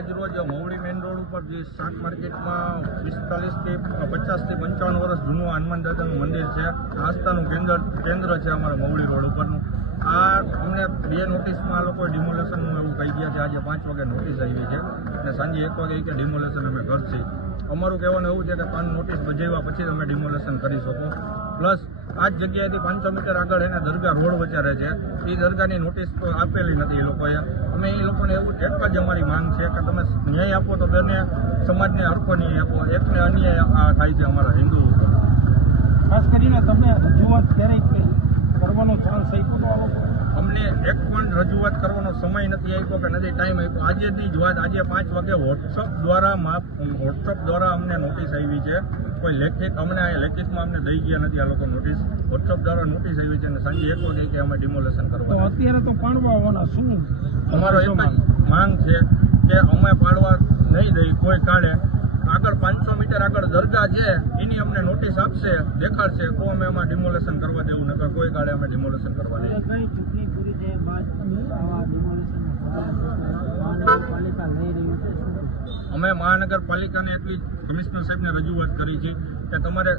આજરોજ Mavdi main road ઉપર જે શાક માર્કેટમાં 45 થી 50 થી 55 વર્ષ જૂનું હનુમાન દાદાનું મંદિર છે, આસ્થાનું કેન્દ્ર છે અમારા મવડી રોડ ઉપરનું. આ અમને 2 નોટિસમાં આ લોકોએ ડિમોલેશનનું એવું કહી ગયા છે. આજે 5 વાગે નોટિસ આવી છે અને સાંજે 1 વાગે કે ડિમોલેશન અમે કરશે. અમારું કહેવાનું એવું છે કે 3 નોટિસ બજાવ્યા પછી તમે ડિમોલેશન કરી શકો. પ્લસ આ જ જગ્યાએથી 500 મીટર આગળ એને દરગાહ રોડ વચારે છે, એ દરગાહની નોટિસ તો આપેલી નથી એ લોકોએ. અમે એ લોકોને એવું એક જ અમારી માંગ છે કે તમે ન્યાય આપો તો બંને સમાજને હરખો ન્યાય આપો. એકને અન્યાય થાય છે અમારા હિન્દુઓ. ખાસ કરીને તમે રજૂઆત ક્યારેય કરવાનો ચાન્સ આપ્યો? અમને એક પણ રજૂઆત કરવાનો સમય નથી આપ્યો કે નથી ટાઈમ આપ્યો. આજેથી જ વાત, આજે 5 વાગે વોટ્સઅપ દ્વારા અમને નોટિસ આવી છે. કોઈ લેખિત લેખિતમાં અમને દઈ ગયા નથી આ લોકો નોટિસ. વોટ્સઅપ દ્વારા નોટિસ આવી છે અને સાંજે 1 વાગે કે અમે ડિમોલેશન કરવા. અત્યારે તો પાડવા આવવાના શું? અમારો એક જ માંગ છે કે અમે પાડવા નહીં દઈ કોઈ કાળે. આગળ 500 મીટર આગળ દરગાહ છે એની અમને નોટિસ આપશે, દેખાડશે તો અમે એમાં ડિમોલેશન કરવા દેવું, નકર કોઈ કાળે અમે ડિમોલેશન કરવા દઈએ. અમે મહાનગરપાલિકાને એટલી કમિશનર સાહેબને રજૂઆત કરી છે કે તમારે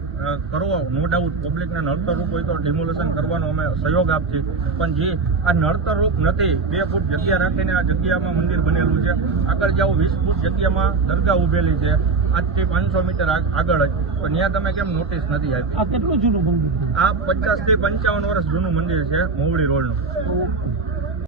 કરો, નો ડાઉટ પબ્લિકને નડતરરૂપ હોય તો ડિમોલેશન કરવાનો અમે સહયોગ આપીએ. પણ જે આ નડતરરૂપ નથી, 2 ફૂટ જગ્યા રાખીને આ જગ્યામાં મંદિર બનેલું છે. આગળ જાઓ 20 ફૂટ જગ્યામાં દરગાહ ઉભેલી છે, આજથી 500 મીટર આગળ જ. તો ત્યાં તમે કેમ નોટિસ નથી આપી? આ કેટલું જૂનું મંદિર? આ 50 થી 55 વર્ષ જૂનું મંદિર છે મવડી રોડનું.